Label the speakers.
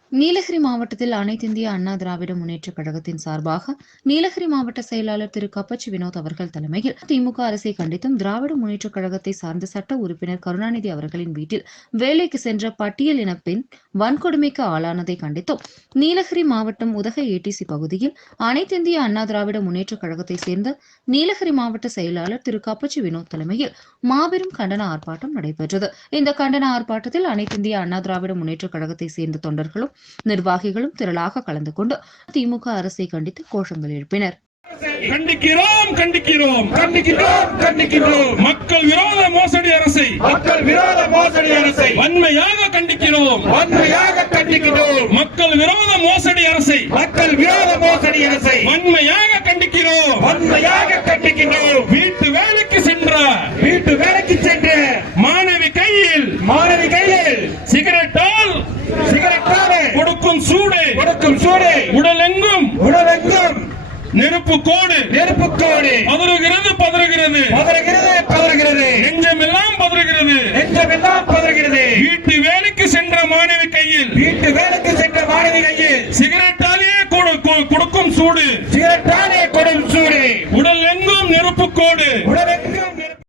Speaker 1: நீலகிரி மாவட்டத்தில் அனைத்திந்திய அண்ணா திராவிட முன்னேற்றக் கழகத்தின் சார்பாக நீலகிரி மாவட்ட செயலாளர் திரு கப்பச்சி வினோத் அவர்கள் தலைமையில் திமுக அரசை கண்டித்தும் திராவிட முன்னேற்றக் கழகத்தை சார்ந்த சட்ட உறுப்பினர் கருணாநிதி அவர்களின் வீட்டில் வேலைக்கு சென்ற பட்டியல் இன பெண் வன்கொடுமைக்கு ஆளானதை கண்டித்தும் நீலகிரி மாவட்டம் உதகை ஏடிசி பகுதியில் அனைத்திந்திய அண்ணா திராவிட முன்னேற்றக் கழகத்தை சேர்ந்த நீலகிரி மாவட்ட செயலாளர் திரு கப்பச்சி வினோத் தலைமையில் மாபெரும் கண்டன ஆர்ப்பாட்டம் நடைபெற்றது. இந்த கண்டன ஆர்ப்பாட்டத்தில் அனைத்திந்திய அண்ணா திராவிட முன்னேற்றக் கழகத்தை சேர்ந்த தொண்டர்களும் நிர்வாகிகளும் திரளாக கலந்து கொண்டு திமுக அரசை கண்டித்து கோஷங்கள் எழுப்பினர்.
Speaker 2: கண்டிக்கிறோம் கண்டிக்கிறோம் கண்டிக்கிறோம் கண்டிக்கிறோம் மக்கள் விரோத மோசடி அரசை வன்மையாக கண்டிக்கிறோம் மக்கள் விரோத மோசடி அரசை வன்மையாக கண்டிக்கிறோம் வீட்டு வேலைக்கு சென்ற மாணவி கையில் சிகரெட்டால் கொடுக்கும் சூடு உடலெங்கும் நெருப்பு கோடு பதறுகிறது நெஞ்சமெல்லாம் பதறுகிறது வீட்டு வேலைக்கு சென்ற மாணவி கையில் சிகரெட்டாலே கொடுக்கும் சூடு உடல் எங்கும் நெருப்பு கோடு